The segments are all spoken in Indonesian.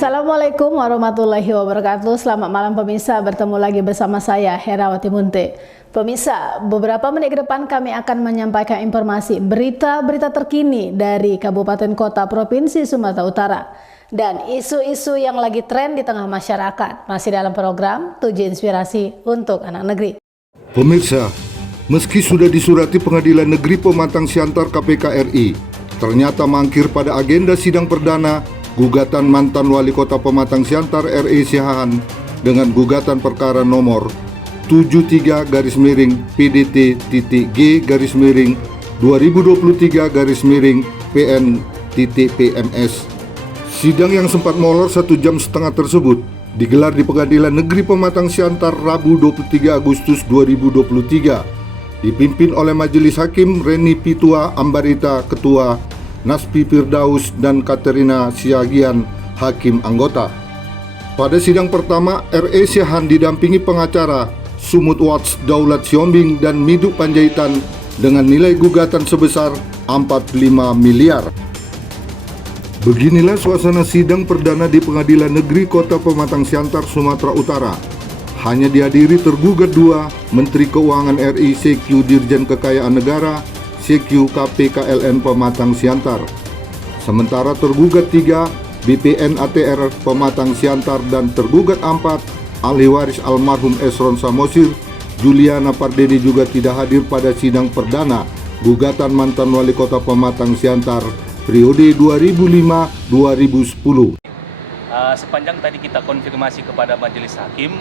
Assalamualaikum warahmatullahi wabarakatuh. Selamat malam pemirsa, bertemu lagi bersama saya Herawati Munte. Pemirsa, beberapa menit ke depan kami akan menyampaikan informasi berita-berita terkini dari Kabupaten Kota Provinsi Sumatera Utara dan isu-isu yang lagi tren di tengah masyarakat. Masih dalam program 7 Inspirasi untuk Anak Negeri. Pemirsa, meski sudah disurati Pengadilan Negeri Pematang Siantar KPK RI, ternyata mangkir pada agenda sidang perdana gugatan mantan Wali Kota Pematang Siantar R.E. Siahaan dengan gugatan perkara nomor 73-PDT-G-PN-2023-PN-PMS. Sidang yang sempat molor 1,5 jam tersebut digelar di Pengadilan Negeri Pematang Siantar Rabu 23 Agustus 2023, dipimpin oleh Majelis Hakim Reni Pitua Ambarita Ketua, Naspi Firdaus dan Katerina Siagian Hakim Anggota. Pada sidang pertama, R.E. Siahaan didampingi pengacara Sumut Watts Daulat Siombing dan Miduk Panjaitan dengan nilai gugatan sebesar 45 miliar. Beginilah suasana sidang perdana di Pengadilan Negeri Kota Pematang Siantar, Sumatera Utara. Hanya dihadiri tergugat 2, Menteri Keuangan RI CQ Dirjen Kekayaan Negara CQ KPKLN Pematang Siantar. Sementara tergugat 3, BPN ATR Pematang Siantar, dan tergugat 4, ahli waris almarhum Esron Samosir, Juliana Pardede juga tidak hadir pada sidang perdana gugatan mantan Wali Kota Pematang Siantar periode 2005-2010. Sepanjang tadi kita konfirmasi kepada Majelis Hakim,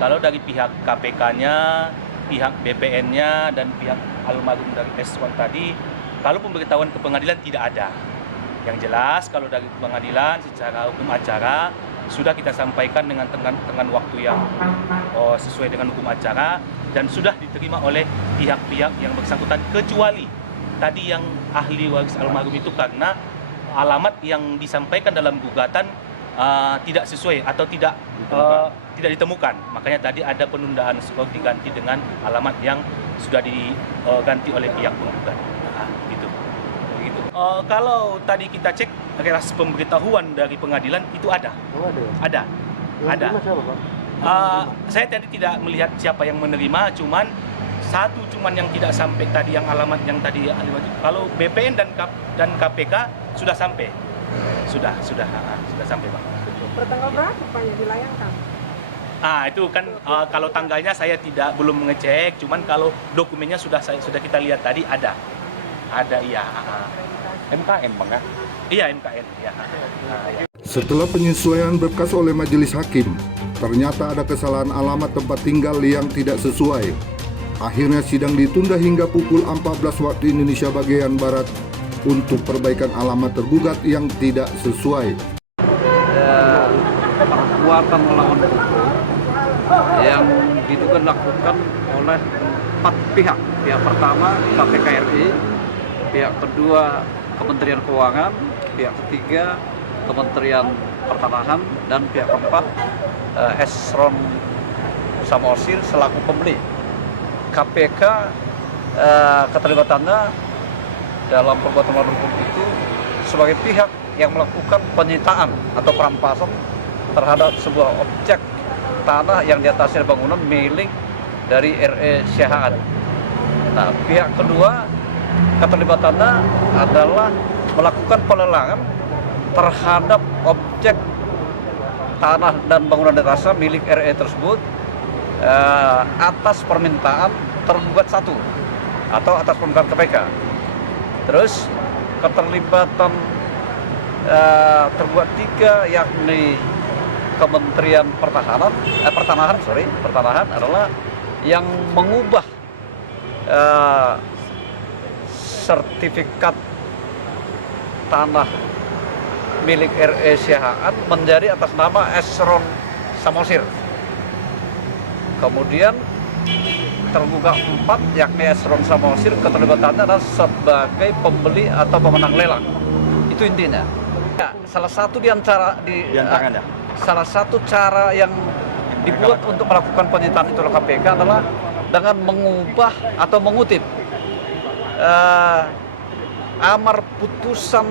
kalau dari pihak KPK-nya, pihak BPN-nya, dan pihak almarhum dari Esron tadi, kalau pemberitahuan ke pengadilan tidak ada. Yang jelas kalau dari pengadilan secara hukum acara sudah kita sampaikan dengan tengah waktu yang sesuai dengan hukum acara dan sudah diterima oleh pihak-pihak yang bersangkutan, kecuali tadi yang ahli waris almarhum itu karena alamat yang disampaikan dalam gugatan tidak sesuai atau tidak ditemukan. Makanya tadi ada penundaan skor diganti dengan alamat yang sudah diganti oleh pihak penggugat. Gitu. Kalau tadi kita cek atas pemberitahuan dari pengadilan itu ada. Oh, ada. Ada. Ada. Siapa, Pak? Saya tadi tidak melihat siapa yang menerima, cuman yang tidak sampai tadi, yang alamat yang tadi kalau BPN dan KPK sudah sampai. Sudah sampai, Bang. Pertanggal berapa Pak yang dilayangkan? Itu kan kalau tanggalnya saya belum mengecek, cuman kalau dokumennya sudah kita lihat tadi ada. Ada, iya. MKN, Bang, ya? Iya, MKN, ya. Setelah penyesuaian berkas oleh Majelis Hakim, ternyata ada kesalahan alamat tempat tinggal yang tidak sesuai. Akhirnya sidang ditunda hingga pukul 14 waktu Indonesia bagian Barat untuk perbaikan alamat tergugat yang tidak sesuai. Perbuatan melawan hukum yang diduga dilakukan oleh 4 pihak. Pihak pertama KPK RI, pihak kedua Kementerian Keuangan, pihak ketiga Kementerian Pertanahan, dan pihak keempat Esron Samosir selaku pembeli. KPK keterlibatannya dalam perbuatan melawan hukum itu sebagai pihak yang melakukan penyitaan atau perampasan terhadap sebuah objek tanah yang di atasnya bangunan milik dari R.E. Siahaan. Nah, pihak kedua keterlibatannya adalah melakukan pelelangan terhadap objek tanah dan bangunan di atasnya milik R.E. tersebut atas permintaan tergugat 1 atau atas permintaan KPK. Terus keterlibatan tergugat 3 yakni Kementerian Pertanahan adalah yang mengubah sertifikat tanah milik R.E. Siahaan menjadi atas nama Esron Samosir. Kemudian tergugat 4 yakni Esron Samosir keterlibatannya adalah sebagai pembeli atau pemenang lelang. Itu intinya. Ya, salah satu salah satu cara yang dibuat untuk melakukan penyitaan itu oleh KPK adalah dengan mengubah atau mengutip amar putusan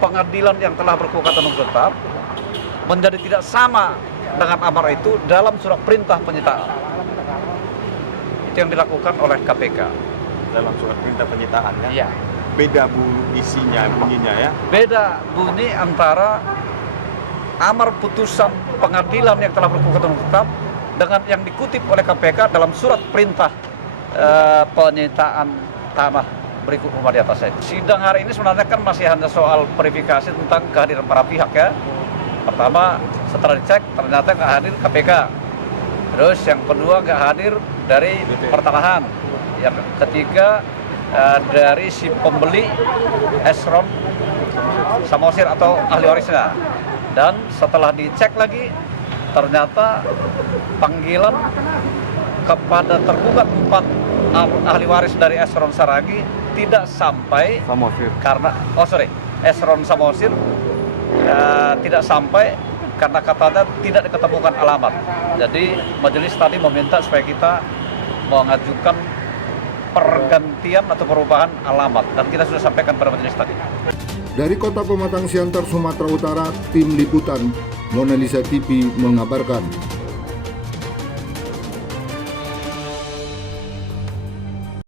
pengadilan yang telah berkekuatan hukum tetap menjadi tidak sama dengan amar itu dalam surat perintah penyitaan. Itu yang dilakukan oleh KPK. Dalam surat perintah penyitaan ya? Iya. Beda isinya, bunyinya ya? Beda bunyi antara amar putusan pengadilan yang telah berkekuatan tetap dengan yang dikutip oleh KPK dalam surat perintah penyitaan tanah berikut rumah di atas saya. Sidang hari ini sebenarnya kan masih hanya soal verifikasi tentang kehadiran para pihak ya. Pertama, setelah dicek ternyata nggak hadir KPK. Terus yang kedua nggak hadir dari pertanahan. Yang ketiga dari si pembeli Esron Samosir atau ahli warisnya. Dan setelah dicek lagi ternyata panggilan kepada tergugat 4 ahli waris dari Esron Saragi tidak sampai Samosir. karena Esron Samosir tidak sampai karena katanya tidak diketemukan alamat. Jadi majelis tadi meminta supaya kita mengajukan pergantian atau perubahan alamat dan kita sudah sampaikan pada majelis tadi. Dari Kota Pematang Siantar, Sumatera Utara, Tim Liputan Mona Lisa TV mengabarkan.